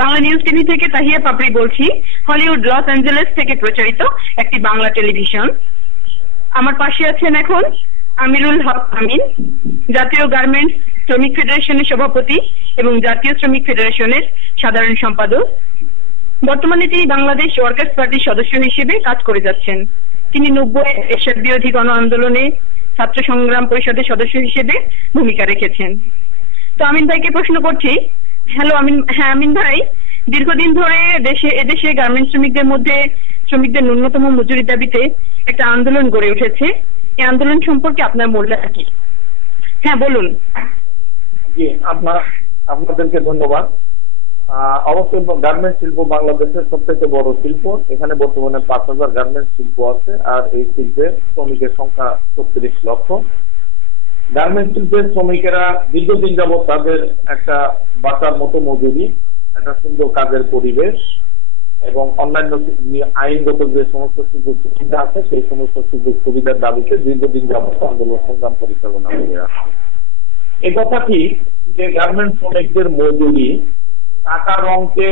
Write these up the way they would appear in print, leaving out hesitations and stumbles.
Bangla news TV থেকে তাহিয়া পাপড়ি বলছি, Hollywood Los Angeles থেকে প্রচারিত একটি বাংলা টেলিভিশন। আমার পাশে আছেন এখন আমিরুল হক আমিন, জাতীয় গার্মেন্টস শ্রমিক ফেডারেশনের সভাপতি এবং জাতীয় শ্রমিক ফেডারেশনের সাধারণ সম্পাদক। বর্তমানে তিনি বাংলাদেশ ওয়ার্কার্স পার্টির সদস্য হিসেবে কাজ করে যাচ্ছেন। তিনি 90 এরশাদ বিরোধী গণ আন্দোলনে ছাত্র সংগ্রাম পরিষদের সদস্য হিসেবে ভূমিকা রেখেছেন। তো আমিন ভাইকে প্রশ্ন করছি, হ্যালো আমিন। হ্যাঁ আমিন ভাই, দীর্ঘদিন ধরে এদেশে গার্মেন্টস শ্রমিকদের মধ্যে শ্রমিকদের ন্যূনতম মজুরির দাবিতে একটা আন্দোলন গড়ে উঠেছে। এই আন্দোলন সম্পর্কে আপনার মূল্যায়ন কি? হ্যাঁ বলুন। জি, আপনাদেরকে ধন্যবাদ। অবশ্যই গার্মেন্টস শিল্প বাংলাদেশের সবথেকে বড় শিল্প। এখানে বর্তমানে 5000 গার্মেন্টস শিল্প আছে, আর এই শিল্পে শ্রমিকের সংখ্যা 36 লক্ষ। গার্মেন্টস শিল্পের শ্রমিকেরা দীর্ঘদিন যাবৎ তাদের একটা বাঁচার মতো মজুরি, একটা সুন্দর কাজের পরিবেশ এবং অন্যান্য আইনগত যে সমস্ত সুযোগ সুবিধা আছে সেই সমস্ত সুযোগ সুবিধার দাবিতে দীর্ঘদিন যাবৎ আন্দোলন সংগ্রাম পরিচালনা করে আসছে। এ কথা ঠিক যে গার্মেন্টস শ্রমিকদের মজুরি টাকার অঙ্কে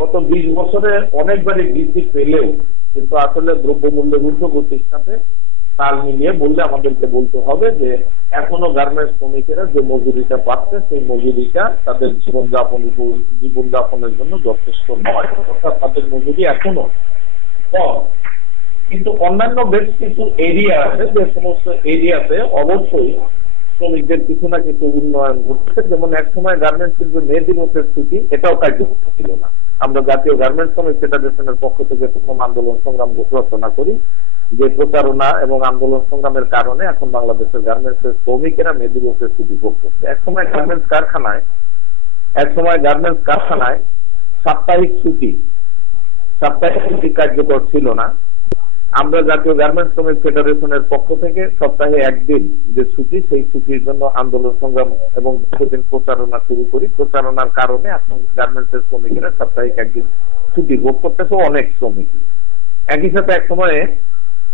গত 20 বছরে অনেকবারই বৃদ্ধি পেলেও কিন্তু আসলে দ্রব্যমূল্যের ঊর্ধ্বগতির সাথে তাল মিলিয়ে বললে আমাদেরকে বলতে হবে যে এখনো গার্মেন্টস শ্রমিকেরা যে মজুরিটা পাচ্ছে সেই মজুরিটা তাদের জীবনযাপনের জন্য যথেষ্ট নয়, অর্থাৎ তাদের মজুরি এখনো কম। কিন্তু অন্যান্য বেশ কিছু এরিয়া আছে, যে সমস্ত এরিয়াতে অবশ্যই শ্রমিকদের কিছু না কিছু উন্নয়ন ঘটছে। যেমন এক সময় গার্মেন্টস শিল্পে মে দিবসের ছুটি, এটাও কার্যকর ছিল না। আমরা জাতীয় গার্মেন্টস শ্রমিক ফেডারেশনের পক্ষ থেকে প্রথম আন্দোলন সংগ্রাম রচনা করি যে প্রচারণা এবং আন্দোলন সংগ্রামের কারণে এখন বাংলাদেশের গার্মেন্টস শ্রমিকেরা মে দিবসের ছুটি ভোগ করছে। এক সময় গার্মেন্টস কারখানায় সাপ্তাহিক ছুটি কার্যকর ছিল না। আমরা জাতীয় গার্মেন্টস শ্রমিক ফেডারেশনের পক্ষ থেকে সপ্তাহে একদিন যে ছুটি, সেই ছুটির জন্য আন্দোলন সংগ্রাম এবং দীর্ঘদিন প্রচারণা শুরু করি। প্রচারণার কারণে এখন গার্মেন্টস শ্রমিকেরা সাপ্তাহিক একদিন ছুটি ভোগ করতেছে অনেক শ্রমিক। একই সাথে এক সময়ে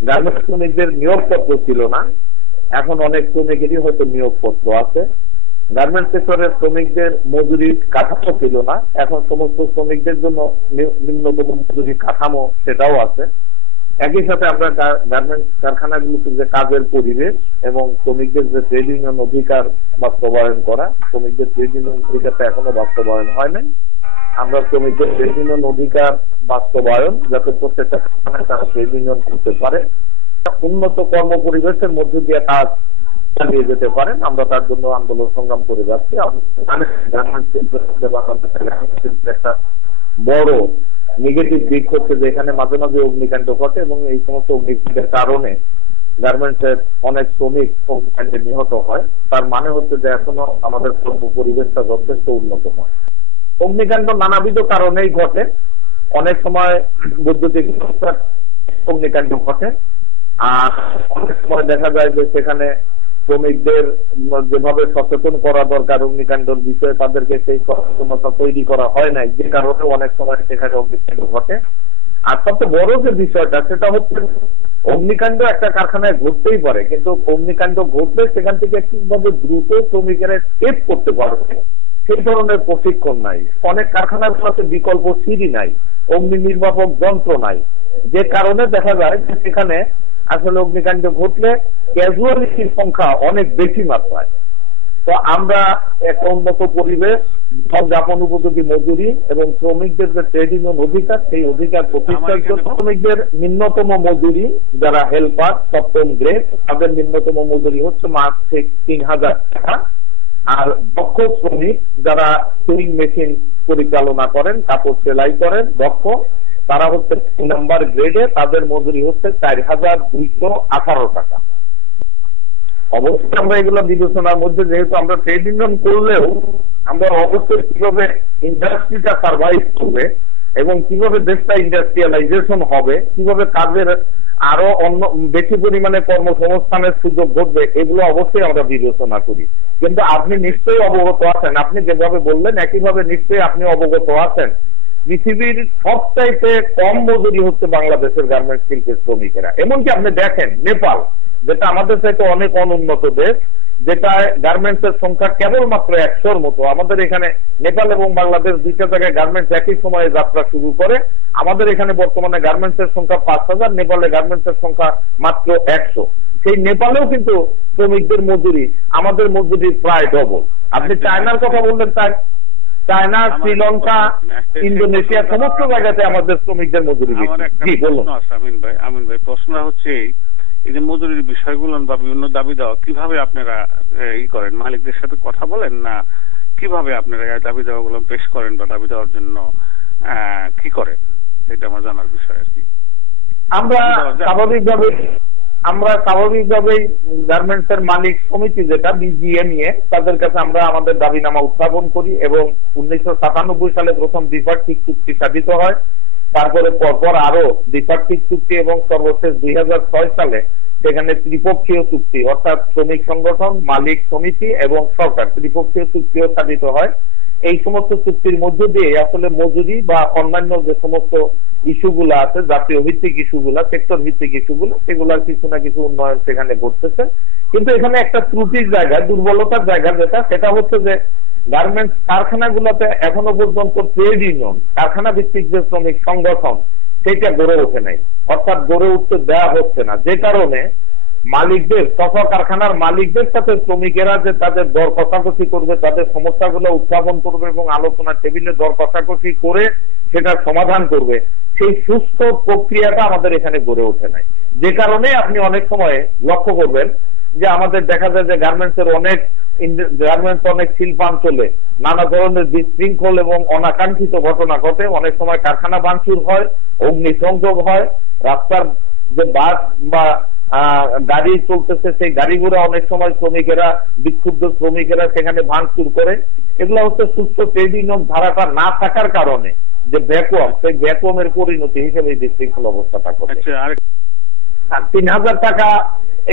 গার্মেন্টস শ্রমিকদের নিয়োগপত্র ছিল না, এখন অনেক শ্রমিকেরই হয়তো নিয়োগপত্র আছে। গার্মেন্টস সেক্টরের শ্রমিকদের মজুরি কাঠামো ছিল না, এখন সমস্ত শ্রমিকদের জন্য নিম্নতম মজুরি কাঠামো সেটাও আছে। একই সাথে আমরা গার্মেন্টস কারখানাগুলোতে যে কাজের পরিবেশ এবং শ্রমিকদের যে ট্রেড ইউনিয়ন অধিকার বাস্তবায়ন করা, শ্রমিকদের ট্রেড ইউনিয়ন অধিকারটা এখনো বাস্তবায়ন হয় নাই। আমরা শ্রমিকদের ট্রেড ইউনিয়ন অধিকার বাস্তবায়ন, যাতে প্রত্যেকটা কারখানায় তারা ট্রেড ইউনিয়ন করতে পারে, উন্নত কর্ম পরিবেশের মধ্যে দিয়ে কাজ চালিয়ে যেতে পারেন, আমরা তার জন্য আন্দোলন সংগ্রাম করে যাচ্ছি। একটা বড় নেগেটিভ দিক হচ্ছে যে এখানে মাঝে মাঝে অগ্নিকাণ্ড ঘটে এবং এই সমস্ত অগ্নিকাণ্ডের কারণে গার্মেন্টসের অনেক শ্রমিক অগ্নিকাণ্ডে নিহত হয়। তার মানে হচ্ছে যে এখনো আমাদের কর্ম পরিবেশটা যথেষ্ট উন্নত নয়। অগ্নিকাণ্ড নানাবিধ কারণেই ঘটে। অনেক সময় বৈদ্যুতিক অগ্নিকাণ্ড ঘটে, আর অনেক সময় দেখা যায় যে সেখানে শ্রমিকদের যেভাবে সচেতন করা দরকার অগ্নিকাণ্ডের বিষয়ে তাদেরকে সেই সচেতনতা তৈরি করা হয় নাই, যে কারণে অনেক সময় সেখানে অগ্নিকাণ্ড ঘটে। আর সবচেয়ে বড় যে বিষয়টা সেটা হচ্ছে অগ্নিকাণ্ড একটা কারখানায় ঘটতেই পারে, কিন্তু অগ্নিকাণ্ড ঘটলে সেখান থেকে ঠিকভাবে দ্রুত শ্রমিকেরা স্টেপ করতে পারবে সেই ধরনের প্রশিক্ষণ নাই। অনেক কারখানাগুলোতে বিকল্প সিঁড়ি নাই, অগ্নি নির্বাপক যন্ত্র নাই, যে কারণে দেখা যায় যে সেখানে আসলে অগ্নিকাণ্ড ঘটলে ক্যাজুয়ালিটির সংখ্যা অনেক বেশি মাত্রায়। তো আমরা একটা উন্নত পরিবেশ, জীবনযাপন উপযোগী মজুরি এবং শ্রমিকদের যে ট্রেড ইউনিয়ন অধিকার, সেই অধিকার প্রতিষ্ঠার জন্য শ্রমিকদের নিম্নতম মজুরি, যারা হেল্পার 7ম গ্রেড, তাদের নিম্নতম মজুরি হচ্ছে মাস থেকে 3000 টাকা। আর দক্ষ শ্রমিক যারা সুইং মেশিন পরিচালনা করেন, কাপড় সেলাই করেন, দক্ষ, তারা হচ্ছে 2 নম্বর গ্রেডে, তাদের মজুরি হচ্ছে 4218 টাকা। অবশ্যই আমরা এগুলো বিবেচনার মধ্যে, যেহেতু আমরা ট্রেড ইউনিয়ন করলেও আমরা অবশ্যই কিভাবে ইন্ডাস্ট্রিটা সার্ভাইভ করবে এবং কিভাবে দেশটা ইন্ডাস্ট্রিয়ালাইজেশন হবে, কিভাবে কাজের আরো অন্য বেশি পরিমাণে কর্মসংস্থানের সুযোগ ঘটবে, এগুলো অবশ্যই আমরা বিবেচনা করি। কিন্তু আপনি নিশ্চয়ই অবগত আছেন, আপনি যেভাবে বললেন একইভাবে নিশ্চয়ই আপনি অবগত আছেন, পৃথিবীর সবচাইতে কম মজুরি হচ্ছে বাংলাদেশের গার্মেন্টস শিল্পের শ্রমিকেরা। এমনকি আপনি দেখেন নেপাল, যেটা আমাদের চাইতে অনেক অনুন্নত দেশ, যেটা গার্মেন্টস এর সংখ্যা কেবলমাত্র 100-র মতো। আমাদের এখানে নেপাল এবং বাংলাদেশ দুইটা জায়গায় গার্মেন্টস একই সময়ে যাত্রা শুরু করে। আমাদের এখানে বর্তমানে গার্মেন্টস এর সংখ্যা 5000, নেপালে গার্মেন্টস এর সংখ্যা মাত্র 100। সেই নেপালেও কিন্তু শ্রমিকদের মজুরি আমাদের মজুরি প্রায় ডবল। আপনি চায়নার কথা বললেন, চায়না, শ্রীলঙ্কা, ইন্দোনেশিয়া সমস্ত জায়গাতে আমাদের শ্রমিকদের মজুরি বেশি। বলুন। আমিন ভাই, প্রশ্ন হচ্ছে এই যে মজুরির বিষয়গুলো বা বিভিন্ন দাবি দেওয়া কিভাবে আপনারা করেন? মালিকদের সাথে কথা বলেন না কিভাবে আপনারা দাবি দেওয়াগুলো পেশ করেন বা দাবি দেওয়ার জন্য কি করেন, এটা আমার জানার বিষয় আর কি। আমরা স্বাভাবিকভাবেই গার্মেন্টস এর মালিক সমিতি যেটা বিজিএমইএ, তাদের কাছে আমরা আমাদের দাবিনামা উত্থাপন করি এবং 1997 সালে প্রথম দ্বিপাক্ষিক চুক্তি সাধিত হয়। তারপরে পরপর আরো দ্বিপাক্ষিক চুক্তি এবং সর্বশেষ 2006 সালে সেখানে ত্রিপক্ষীয় চুক্তি, অর্থাৎ শ্রমিক সংগঠন, মালিক সমিতি এবং সরকার ত্রিপক্ষীয় চুক্তিও সাধিত হয়। এই সমস্ত চুক্তির মধ্য দিয়ে আসলে মজুরি বা অন্যান্য যে সমস্ত ইস্যুগুলো আছে, জাতীয় ভিত্তিক ইস্যুগুলা, সেক্টর ভিত্তিক ইস্যুগুলো, সেগুলার কিছু না কিছু উন্নয়ন সেখানে ঘটতেছে। কিন্তু এখানে একটা ত্রুটির জায়গা, দুর্বলতার জায়গা সেটা হচ্ছে যে গার্মেন্টস কারখানাগুলোতে এখনো পর্যন্ত ট্রেড ইউনিয়ন, কারখানা ভিত্তিক যে শ্রমিক সংগঠন, সেটা গড়ে ওঠে নাই, অর্থাৎ গড়ে উঠতে দেওয়া হচ্ছে না। যে কারণে মালিকদের, সফা কারখানার মালিকদের সাথে শ্রমিকেরা যে তাদের দর কষাকষি করবে, তাদের সমস্যাগুলো উত্থাপন করবে এবং আলোচনার টেবিলে দর কষাকষি করে সেটা সমাধান করবে, সেই সুস্থ প্রক্রিয়াটা আমাদের এখানে গড়ে ওঠে নাই। যে কারণে আপনি অনেক সময় লক্ষ্য করবেন যে আমাদের দেখা যায় যে গার্মেন্টস অনেক শিল্পাঞ্চলে নানা ধরনের বিশৃঙ্খল এবং অনাকাঙ্ক্ষিত ঘটনা ঘটে। অনেক সময় কারখানা ভাঙচুর হয়, অগ্নিসংযোগ হয়, রাস্তার যে বাস বা গাড়ি চলতেছে সেই গাড়িগুলো অনেক সময় শ্রমিকেরা, বিক্ষুব্ধ শ্রমিকেরা সেখানে ভাঙচুর করে। এগুলো হচ্ছে সুস্থ ট্রেড ইউনিয়ন ধারাটা না থাকার কারণে যে ভ্যাকুয়াম, সেই ভ্যাকুয়ামের পরিণতি হিসেবে এই বিশৃঙ্খল অবস্থাটা ঘটে। 3000 টাকা,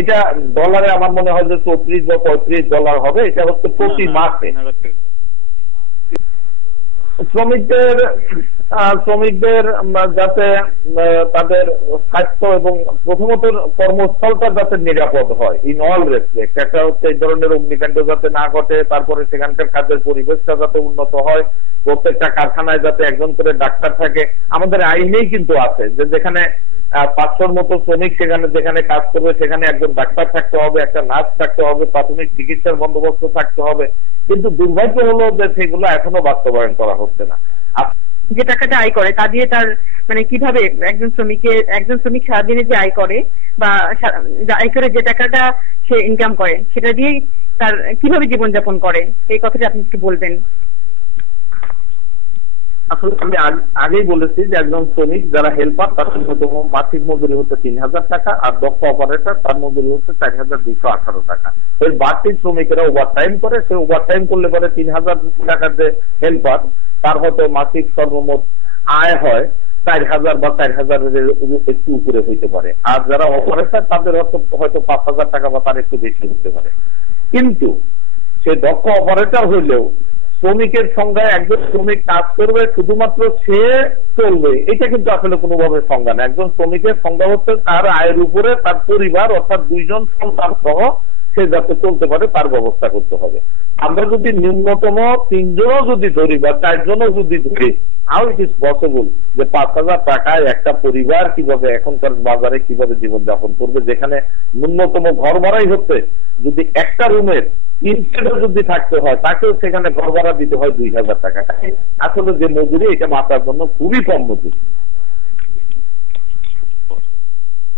এটা ডলারে আমার মনে হয় যে $34 বা $35 হবে। এটা হচ্ছে প্রতি মাসে। শ্রমিকদের যাতে তাদের স্বাস্থ্য এবং প্রথমত কর্মস্থলটা যাতে নিরাপদ হয়, ইন অল রেসপেক্ট। একটা হচ্ছে এই ধরনের অগ্নিকাণ্ড যাতে না ঘটে, তারপরে সেখানকার কাজের পরিবেশটা যাতে উন্নত হয়, প্রত্যেকটা কারখানায় যাতে একজন করে ডাক্তার থাকে। আমাদের আইনেই কিন্তু আছে যে যেখানে 500-র মতো শ্রমিক সেখানে যেখানে কাজ করবে সেখানে একজন ডাক্তার থাকতে হবে, একটা নার্স থাকতে হবে, প্রাথমিক চিকিৎসার বন্দোবস্ত থাকতে হবে। কিন্তু দুর্ভাগ্য হলো যে সেগুলো এখনো বাস্তবায়ন করা হচ্ছে না। যে টাকাটা আয় করে তা দিয়ে তার মানে কিভাবে একজন শ্রমিক সারাদিনে যে আয় করে বা আয় করে যে টাকাটা সে ইনকাম করে সেটা দিয়ে তার কিভাবে জীবনযাপন করে, এই কথাটা আপনি একটু বলবেন। আসলে আমি আগেই বলেছি যে একজন শ্রমিক যারা হেল্পার তার ন্যূনতম মাসিক মজুরি হচ্ছে 3000 টাকা, আর দক্ষ অপারেটর তার মজুরি হচ্ছে 4218 টাকা। এর বাড়তি শ্রমিকেরা ওভারটাইম করে, সে ওভারটাইম করলে পরে 3000 টাকার যে হেল্পার তার হয়তো মাসিক সর্বমোট আয় হয় 4000 বা 4000-এর একটু উপরে হইতে পারে। আর যারা অপারেটর তাদের হয়তো 5000 টাকা বা তার একটু বেশি হতে পারে। কিন্তু সে দক্ষ অপারেটর হইলেও শ্রমিকের সংজ্ঞায় একজন শ্রমিক কাজ করবে শুধুমাত্র সে চলবে, এটা কিন্তু আসলে কোনোভাবে সংজ্ঞা না। একজন শ্রমিকের সংজ্ঞা হচ্ছে তার আয়ের উপরে তার পরিবার, অর্থাৎ 2 জন সন্তান সহ সে যাতে চলতে পারে তার ব্যবস্থা করতে হবে। আমরা যদি ন্যূনতম 3 জনও যদি ধরি বা 4 জনও যদি ধরি, হাউ ইট ইজ পসিবল যে 5000 টাকায় একটা পরিবার কিভাবে এখনকার বাজারে কিভাবে জীবনযাপন করবে, যেখানে ন্যূনতম ঘর ভাড়াই হচ্ছে যদি একটা রুমের 3 সেটও যদি থাকতে হয় তাকেও সেখানে ঘর ভাড়া দিতে হয় 2000 টাকা। আসলে যে মজুরি এটা মাথার জন্য খুবই কম মজুরি।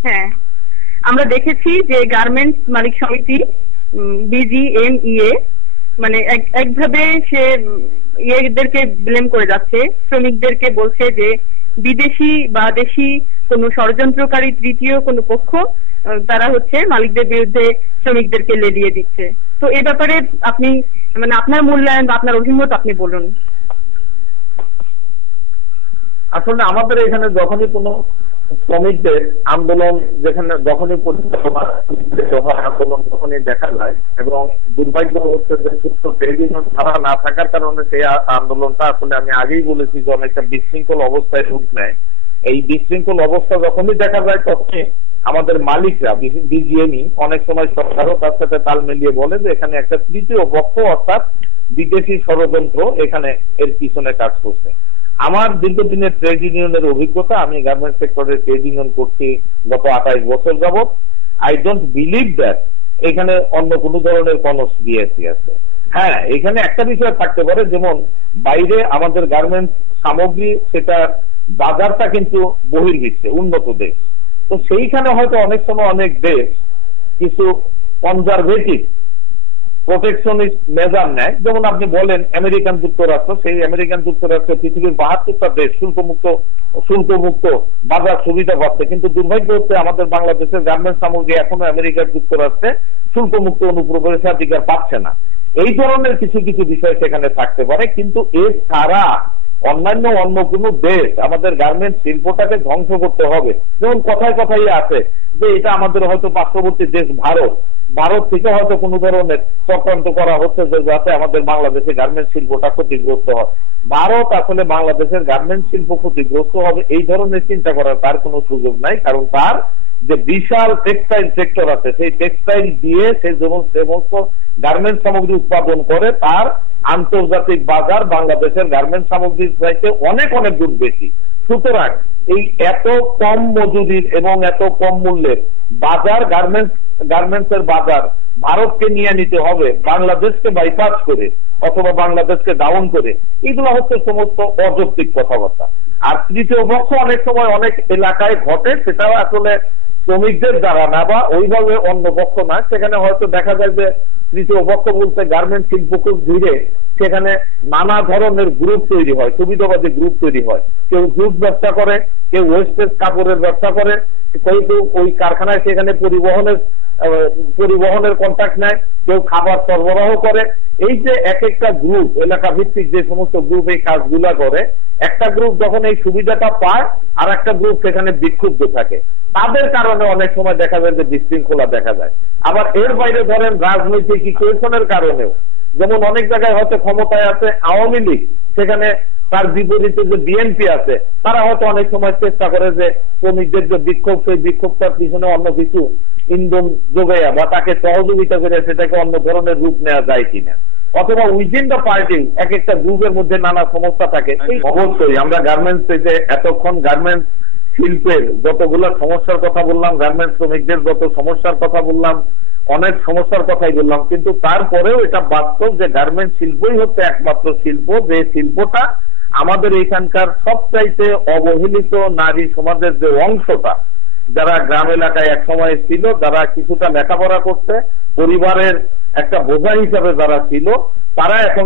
হ্যাঁ, আমরা দেখেছি যে গার্মেন্টস মালিক সমিতি বিজিএমইএ মানে একভাবে সে ইয়েদেরকে ব্লেম করে যাচ্ছে, শ্রমিকদেরকে বলছে যে বিদেশি বা দেশি কোন ষড়যন্ত্রকারী তৃতীয় কোন পক্ষ তারা হচ্ছে মালিকদের বিরুদ্ধে শ্রমিকদেরকে লেলিয়ে দিচ্ছে। তো এ ব্যাপারে আপনি মানে আপনার মূল্যায়ন বা আপনার অভিমত আপনি বলুন। আসলে আমাদের এখানে যখনই কোনো শ্রমিকদের আন্দোলন যখনই আন্দোলন যখনই দেখা যায়, এবং দুর্ভাগ্য হচ্ছে যে সুস্থ ট্রেড ইউনিয়ন ছাড়া না থাকার কারণে সেই আন্দোলনটা আসলে আমি আগেই বলেছি যে অনেকটা বিশৃঙ্খল অবস্থায় রূপ নেয়। এই বিশৃঙ্খল অবস্থা যখনই দেখা যায় তখনই আমাদের মালিকরা বিজিএমই অনেক সময় সরকারও তার সাথে তাল মিলিয়ে বলে যে এখানে একটা তৃতীয় পক্ষ অর্থাৎ বিদেশি ষড়যন্ত্র এখানে এর পিছনে কাজ করছে। আমার দীর্ঘদিনের ট্রেড ইউনিয়নের অভিজ্ঞতা, আমি গার্মেন্টস সেক্টরের ট্রেড ইউনিয়ন করছি গত 28 বছর যাবৎ। আই ডোন্ট বিলিভ দ্যাট এখানে অন্য কোনো ধরনের কনস্পিরেসি আছে। হ্যাঁ, এখানে একটা বিষয় থাকতে পারে, যেমন বাইরে আমাদের গার্মেন্টস সামগ্রী সেটা বাজারটা কিন্তু বহির্বিশ্বে উন্নত দেশ, তো সেইখানে হয়তো অনেক সময় অনেক দেশ কিছু কনজারভেটিভ প্রোটেকশনিস্ট মেজার নেয়। যেমন আপনি বলেন আমেরিকান যুক্তরাষ্ট্র, সেই আমেরিকান যুক্তরাষ্ট্র পৃথিবীর 72টা দেশ শুল্কমুক্ত বাজার সুবিধা পাচ্ছে, কিন্তু দুর্ভাগ্য হচ্ছে আমাদের বাংলাদেশের গার্মেন্টস সামগ্রী এখনো আমেরিকার যুক্তরাষ্ট্রে শুল্কমুক্ত অনুপ্রবেশাধিকার পাচ্ছে না। এই ধরনের কিছু কিছু বিষয় সেখানে থাকতে পারে, কিন্তু এছাড়া অন্য কোনো দেশ আমাদের গার্মেন্টস শিল্পটাকে ধ্বংস করতে হবে। যেমন কথায় কথাই আছে যে এটা আমাদের হয়তো পার্শ্ববর্তী দেশ ভারত থেকে হয়তো কোনো ধরনের চক্রান্ত করা হচ্ছে যে যাতে আমাদের বাংলাদেশের গার্মেন্টস শিল্পটা ক্ষতিগ্রস্ত হয়। ভারত আসলে বাংলাদেশের গার্মেন্টস শিল্প ক্ষতিগ্রস্ত হবে এই ধরনের চিন্তা করার তার কোনো সুযোগ নাই, কারণ তার যে বিশাল টেক্সটাইল সেক্টর আছে, সেই টেক্সটাইল দিয়ে সে সমস্ত গার্মেন্টস সামগ্রী উৎপাদন করে, তার আন্তর্জাতিক বাজার বাংলাদেশের গার্মেন্টস সামগ্রীর চাইতে অনেক অনেক গুণ বেশি। সুতরাং এই এত কম মজুরির এবং এত কম মূল্যের বাজার গার্মেন্টসের বাজার ভারতকে নিয়ে নিতে হবে, বাংলাদেশকে বাইপাস করে অথবা বাংলাদেশকে ডাউন করে, এগুলো হচ্ছে সমস্ত অযৌক্তিক কথাবার্তা। আর তৃতীয় পক্ষ অনেক সময় অনেক এলাকায় ঘটে, সেটাও আসলে শ্রমিকদের দ্বারা না বা ওইভাবে অন্য পক্ষ না, সেখানে হয়তো দেখা যায় যে তৃতীয় পক্ষ বলতে গার্মেন্ট শিল্পকে ঘিরে সেখানে নানা ধরনের গ্রুপ তৈরি হয়, সুবিধাবাদী গ্রুপ তৈরি হয়। কেউ জুট ব্যবসা করে, কেউ ওয়েস্টেজ কাপড়ের ব্যবসা করে, কেউ ওই কারখানায় সেখানে পরিবহনের কন্ট্রাক্ট নেয়, কেউ খাবার সরবরাহ করে। এই যে এক একটা গ্রুপ, এলাকা ভিত্তিক যে সমস্ত গ্রুপ এই কাজগুলা করে, একটা গ্রুপ যখন এই সুবিধাটা পায় আর একটা গ্রুপ সেখানে বিক্ষুব্ধ থাকে, তাদের কারণে অনেক সময় দেখা যায় যে বিশৃঙ্খলা দেখা যায়। আবার এর বাইরে ধরেন রাজনৈতিক ইকুয়েশনের কারণেও, যেমন অনেক জায়গায় হয়তো ক্ষমতায় আছে আওয়ামী লীগ, সেখানে তার বিপরীতে যে বিএনপি আছে, তারা হয়তো অনেক সময় চেষ্টা করে যে শ্রমিকদের যে বিক্ষোভ, সেই বিক্ষোভটার পিছনে অন্য কিছু ইন্ধন যোগাইয়া বা তাকে সহযোগিতা করে সেটাকে অন্য ধরনের রূপ নেওয়া যায় কিনা, অথবা উইদিন দ্য পার্টি এক একটা গ্রুপের মধ্যে নানা সমস্যা থাকে। অবশ্যই আমরা গার্মেন্টস যে এতক্ষণ গার্মেন্টস শিল্পের যতগুলো সমস্যার কথা বললাম, গার্মেন্টস শ্রমিকদের যত সমস্যার কথা বললাম, অনেক সমস্যার কথাই বললাম, কিন্তু তারপরেও এটা বাস্তব যে গার্মেন্টস শিল্পই হচ্ছে একমাত্র শিল্প, যে শিল্পটা আমাদের এখানকার সবচাইতে অবহেলিত নারী সমাজের যে অংশটা, যারা গ্রাম এলাকায় এক সময় ছিল, যারা কিছুটা লেখাপড়া করতে পরিবারের একটা বোঝা হিসাবে যারা ছিল, তারা এখন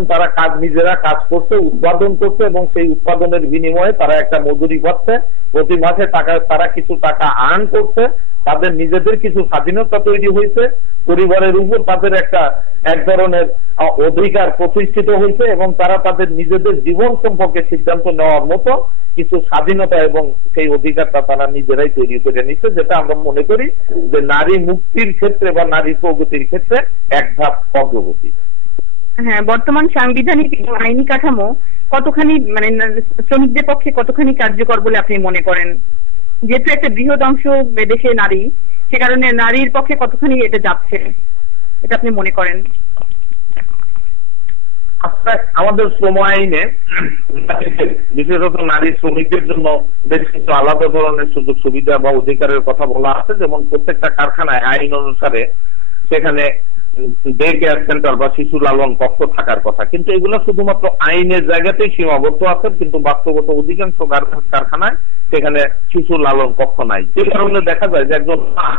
নিজেরা কাজ করছে, উৎপাদন করছে, এবং সেই উৎপাদনের বিনিময়ে তারা একটা মজুরি পাচ্ছে, প্রতি মাসে তারা কিছু টাকা আর্ন করছে, তাদের নিজেদের কিছু স্বাধীনতা তৈরি হয়েছে, পরিবারের উপর তাদের এক ধরনের অধিকার প্রতিষ্ঠিত হয়েছে, এবং তারা তাদের নিজেদের জীবন সম্পর্কে সিদ্ধান্ত নেওয়ার মতো কিছু স্বাধীনতা এবং সেই অধিকারটা তারা নিজেরাই তৈরি করে নিচ্ছে, যেটা আমরা মনে করি যে নারী মুক্তির ক্ষেত্রে বা নারী প্রগতির ক্ষেত্রে এক ধাপ অগ্রগতি। হ্যাঁ, বর্তমান সাংবিধানিক এবং আইনি কাঠামো কতখানি শ্রমিকদের পক্ষে কতখানি কার্যকর বলে আপনি মনে করেন? যেহেতু একটা বৃহৎ অংশ দেশে নারী, সে কারণে নারীর পক্ষে কতখানি এটা যাচ্ছে, এটা আপনি মনে করেন? আমাদের শ্রম আইনে বিশেষত নারী শ্রমিকদের জন্য বেশ কিছু আলাদা ধরনের সুযোগ সুবিধা বা অধিকারের কথা বলা আছে। যেমন প্রত্যেকটা কারখানায় আইন অনুসারে সেখানে ডে কেয়ার সেন্টার বা শিশু লালন কক্ষ থাকার কথা, কিন্তু এগুলো শুধুমাত্র আইনের জায়গাতেই সীমাবদ্ধ আছে, কিন্তু বাস্তবত অধিকাংশ গার্মেন্টস কারখানায় সেখানে শিশু লালন কক্ষ নাই। যে কারণে দেখা যায় যে একজন মা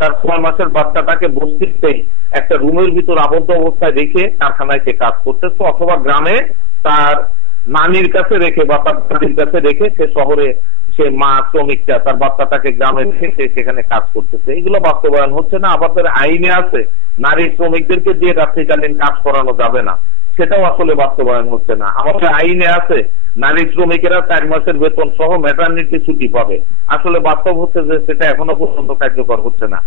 তার 6 মাসের বাচ্চাটাকে বস্তিতেই একটা রুমের ভিতর আবদ্ধ অবস্থায় রেখে কারখানায় সে কাজ করতেছে, অথবা গ্রামে তার নানির কাছে রেখে বা তার দাদির কাছে রেখে সে শহরে সে মা শ্রমিকটা তার বাচ্চাটাকে গ্রামে রেখে সে সেখানে কাজ করতেছে। এগুলো বাস্তবায়ন হচ্ছে না। আমাদের আইনে আছে নারী শ্রমিকদেরকে দিয়ে রাত্রিকালীন কাজ করানো যাবে না, সেটাও আসলে বাস্তবায়ন হচ্ছে না। আমাদের আইনে আছে নারী শ্রমিকেরা 4 মাসের বেতন সহ ম্যাটারনিটি ছুটি পাবে, আসলে বাস্তব হচ্ছে যে সেটা এখনো পর্যন্ত কার্যকর হচ্ছে না।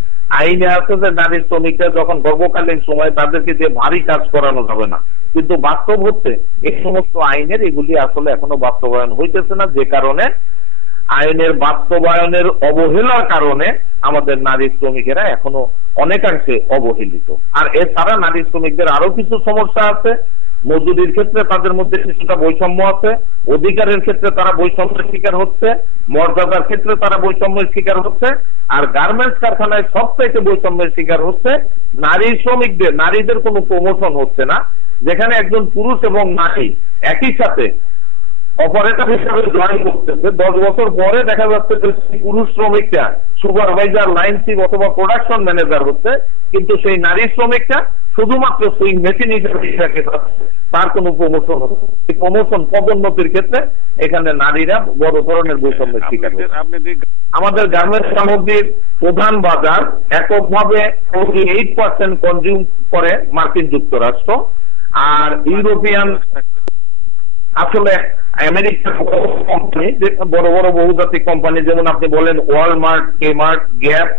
আইনে আছে যে নারী শ্রমিকরা যখন গর্ভকালীন সময় তাদেরকে দিয়ে ভারী কাজ করানো যাবে না, কিন্তু বাস্তব হচ্ছে এই সমস্ত আইনের এগুলি আসলে এখনো বাস্তবায়ন হইতেছে না, যে কারণে আইনের বাস্তবায়নের অবহেলার কারণে আমাদের নারী শ্রমিকেরা এখনো অনেকাংশে অবহেলিত। আর এছাড়া নারী শ্রমিকদের আরো কিছু সমস্যা আছে। মজুরির ক্ষেত্রে তাদের মধ্যে কিছুটা বৈষম্য আছে, অধিকারের ক্ষেত্রে তারা বৈষম্যের শিকার হচ্ছে, মর্যাদার ক্ষেত্রে তারা বৈষম্যের শিকার হচ্ছে। আর গার্মেন্টস কারখানায় সবচাইতে বৈষম্যের শিকার হচ্ছে নারী শ্রমিকদের। নারীদের কোনো প্রমোশন হচ্ছে না, যেখানে একজন পুরুষ এবং নারী একই সাথে অপারেটর হিসাবে জয়েন করতেছে, 10 বছর পরে দেখা যাচ্ছে যে পুরুষ শ্রমিকটা সুপারভাইজার, লাইন চিফ অথবা প্রোডাকশন ম্যানেজার হচ্ছে, কিন্তু সেই নারী শ্রমিকটা শুধুমাত্র সুইং মেশিন হিসেবে তার কোনো প্রমোশন হচ্ছে। এই প্রমোশন পদোন্নতির ক্ষেত্রে এখানে নারীরা বড় ধরনের বৈষম্যের শিকার হচ্ছে। আমাদের গার্মেন্টস সামগ্রীর প্রধান বাজার এককভাবে 48% কনজিউম করে মার্কিন যুক্তরাষ্ট্র, আর ইউরোপিয়ান আসলে আমেরিকার কোম্পানি, বড় বড় বহুজাতিক কোম্পানি যেমন আপনি বলেন ওয়ালমার্ট, কেমার্ট, গ্যাপ,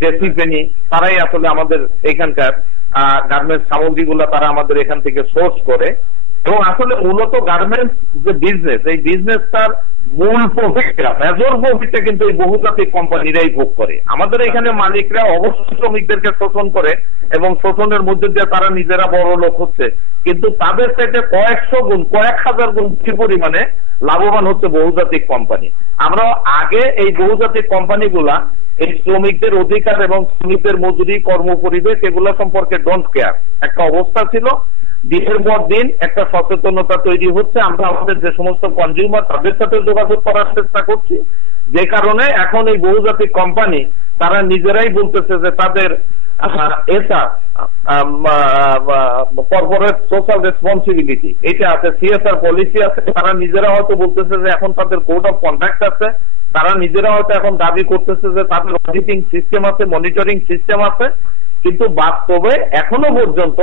জেসিপেনি, তারাই আসলে আমাদের এখানকার গার্মেন্টস সামগ্রীগুলো তারা আমাদের এখান থেকে সোর্স করে। এবং আসলে মূলত গার্মেন্টস যে বিজনেস, এই বিজনেসটার মূল প্রফিটটা, মেজর প্রফিটটা কিন্তু এই বহুজাতিক কোম্পানিরাই ভোগ করে। আমাদের এখানে মালিকরা অবশ্যই শ্রমিকদেরকে শোষণ করে এবং শোষণের মধ্যে দিয়ে তারা নিজেরা বড় লোক হচ্ছে, কিন্তু তাদের সাথে কয়েকশো গুণ, কয়েক হাজার গুণ বেশি পরিমাণে লাভবান হচ্ছে বহুজাতিক কোম্পানি। আমরা আগে এই বহুজাতিক কোম্পানিগুলা এই শ্রমিকদের অধিকার এবং শ্রমিকদের মজুরি, কর্মপরিবেশ এগুলো সম্পর্কে ডোন্ট কেয়ার একটা অবস্থা ছিল। দিনের পর দিন একটা সচেতনতা তৈরি হচ্ছে, আমরা আমাদের যে সমস্ত কনজিউমার তাদের সাথে যোগাযোগ করার চেষ্টা করছি, যে কারণে এখন এই বহুজাতিক কোম্পানি তারা নিজেরাই বলতেছে যে তাদের কর্পোরেট সোশ্যাল রেসপন্সিবিলিটি এটা আছে, সিএসআর পলিসি আছে। তারা নিজেরা হয়তো বলতেছে যে এখন তাদের কোড অফ কন্ডাক্ট আছে, তারা নিজেরা হয়তো এখন দাবি করতেছে যে তাদের অডিটিং সিস্টেম আছে, মনিটরিং সিস্টেম আছে, কিন্তু বাস্তবে এখনো পর্যন্ত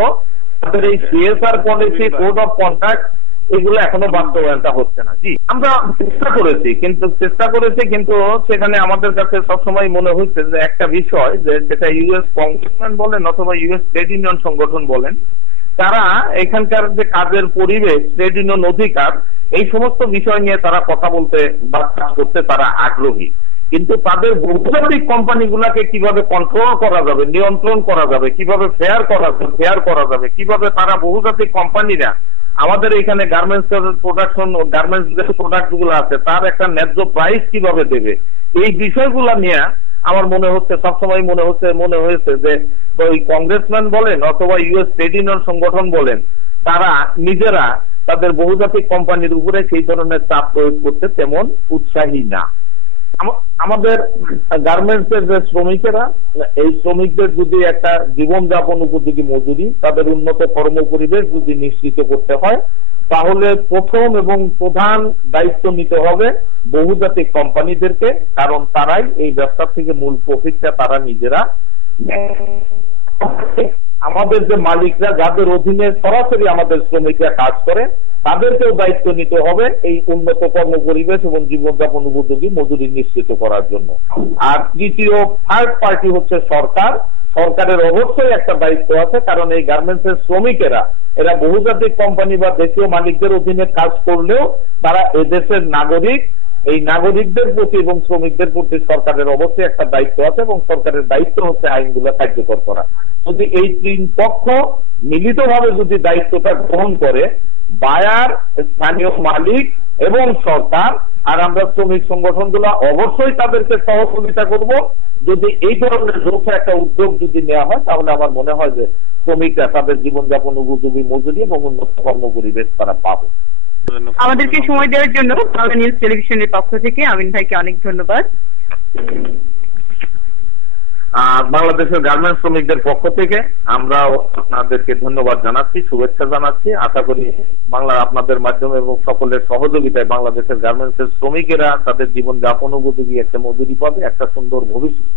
তাদের এই CSR policy, code of conduct এগুলো এখনো বাস্তবায়নটা হচ্ছে না। জি, আমরা চেষ্টা করেছি কিন্তু সেখানে আমাদের কাছে সবসময় মনে হচ্ছে যে একটা বিষয়, যে সেটা ইউএস কংগ্রেসম্যান বলেন অথবা ইউএস ট্রেড ইউনিয়ন সংগঠন বলেন, তারা এখানকার যে কাজের পরিবেশ, ট্রেড ইউনিয়ন অধিকার, এই সমস্ত বিষয় নিয়ে তারা কথা বলতে বা কাজ করতে তারা আগ্রহী, কিন্তু তাদের বহুজাতিক কোম্পানিগুলোকে কিভাবে কন্ট্রোল করা যাবে, নিয়ন্ত্রণ করা যাবে, কিভাবে ফেয়ার করা যাবে, কিভাবে তারা বহুজাতিক কোম্পানিরা আমাদের এখানে গার্মেন্টস প্রোডাকশন, গার্মেন্টস যে প্রোডাক্ট গুলো আছে তার একটা ন্যায্য প্রাইস কিভাবে দেবে, এই বিষয়গুলো নিয়ে আমার মনে হচ্ছে, সবসময় মনে হয়েছে যে ওই কংগ্রেসম্যান বলেন অথবা ইউএস ট্রেড ইউনিয়ন সংগঠন বলেন, তারা নিজেরা তাদের বহুজাতিক কোম্পানির উপরে সেই ধরনের চাপ প্রয়োগ করতে তেমন উৎসাহী না। আমাদের গার্মেন্টস এর যে শ্রমিকেরা, এই শ্রমিকদের যদি একটা জীবনযাপন উপযোগী মজুরি, তাদের উন্নত কর্মপরিবেশ যদি নিশ্চিত করতে হয়, তাহলে প্রথম এবং প্রধান দায়িত্ব নিতে হবে বহুজাতিক কোম্পানিদেরকে, কারণ তারাই এই ব্যবসা থেকে মূল প্রফিটটা তারা নিজেরা। আমাদের যে মালিকরা, যাদের অধীনে সরাসরি আমাদের শ্রমিকরা কাজ করে, তাদেরকেও দায়িত্ব নিতে হবে এই উন্নত কর্মপরিবেশ এবং জীবনযাপন উপযোগী মজুরি নিশ্চিত করার জন্য। আর তৃতীয় থার্ড পার্টি হচ্ছে সরকার। সরকারের অবশ্যই একটা দায়িত্ব আছে, কারণ এই গার্মেন্টস এর শ্রমিকেরা এরা বহুজাতিক কোম্পানি বা দেশীয় মালিকদের অধীনে কাজ করলেও তারা এদেশের নাগরিক। এই নাগরিকদের প্রতি এবং শ্রমিকদের প্রতি সরকারের অবশ্যই একটা দায়িত্ব আছে, এবং সরকারের দায়িত্ব হচ্ছে আইনগুলো কার্যকর করা। যদি এই তিন পক্ষ মিলিতভাবে যদি দায়িত্বটা গ্রহণ করে, বায়ার, স্থানীয় মালিক এবং সরকার, আর আমরা শ্রমিক সংগঠনগুলো অবশ্যই তাদেরকে সহযোগিতা করব। যদি এই ধরনের যৌথ একটা উদ্যোগ যদি নেওয়া হয়, তাহলে আমার মনে হয় যে শ্রমিকরা তাদের জীবনযাপন উপযোগী মজুরি এবং উন্নত কর্মপরিবেশ তারা পাবে। আমাদেরকে সময় দেওয়ার জন্য বাংলা নিউজ টেলিভিশনের পক্ষ থেকে আমিন ভাইকে অনেক ধন্যবাদ। বাংলাদেশের গার্মেন্টস শ্রমিকদের পক্ষ থেকে আমরা আপনাদেরকে ধন্যবাদ জানাচ্ছি, শুভেচ্ছা জানাচ্ছি। আশা করি আপনাদের মাধ্যমে এবং সকলের সহযোগিতায় বাংলাদেশের গার্মেন্টস এর শ্রমিকেরা তাদের জীবনযাপন উপযোগী একটা মজুরি পাবে, একটা সুন্দর ভবিষ্যৎ।